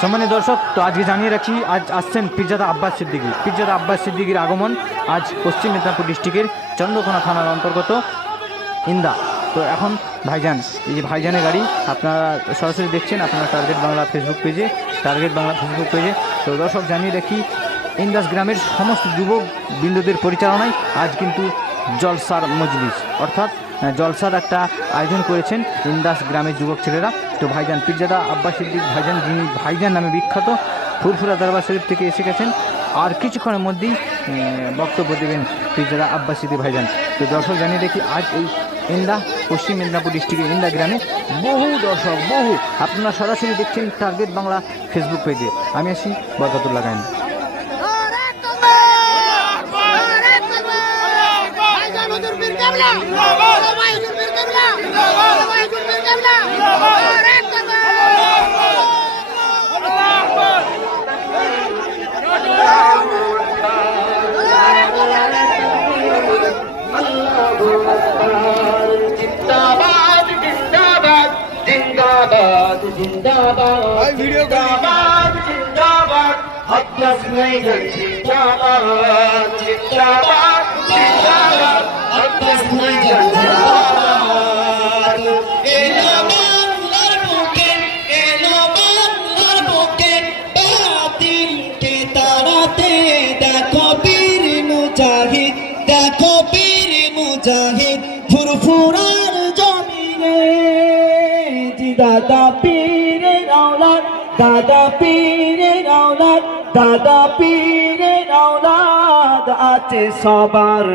সম্মানিত দর্শক, তো আজকে জানিয়ে রাখি, আজ আসছেন পিরজাদা আব্বাস সিদ্দিকী। পিরজাদা আব্বাস সিদ্দিকীর আগমন আজ পশ্চিম মেদিনীপুর ডিস্ট্রিক্টের চন্দ্রকোনা থানার অন্তর্গত ইন্দা। তো এখন ভাইজান, এই যে ভাইজানের গাড়ি, আপনারা সরাসরি দেখছেন আপনারা টার্গেট বাংলা ফেসবুক পেজে টার্গেট বাংলা ফেসবুক পেজে তো দর্শক, জানিয়ে রাখি, ইন্দাস গ্রামের সমস্ত যুবক বিন্দুদের পরিচালনায় আজ কিন্তু জলসার মজলিস। অর্থাৎ জলসার একটা আয়োজন করেছেন ইন্দাস গ্রামের যুবক ছেলেরা। তো ভাইজান পিরজাদা আব্বাস সিদ্দিক, ভাইজান যিনি, ভাইজান নামে বিখ্যাত, ফুরফুরা দরবার শরীফ থেকে এসে গেছেন। আর কিছুক্ষণের মধ্যেই বক্তব্য দেবেন পিরজাদা আব্বাস সিদ্দিক ভাইজান। তো দর্শক জানিয়ে দেখি, আজ এই ইন্দা, পশ্চিম মেদিনীপুর ডিস্ট্রিক্টের ইন্দা গ্রামে বহু দর্শক, বহু। আপনারা সরাসরি দেখছেন টার্গেট বাংলা ফেসবুক পেজে আমি আসি Barkatullah Gyne. Chitta bad, chitta bad, hot as nails, chitta bad, chitta bad. দেখো বীর মুজাহিদ ফুরফুরার জমিনে দাদা পীরে রাওলার দাদা পীরে রাওলার দাদা পীরে রাওলার আছে সবার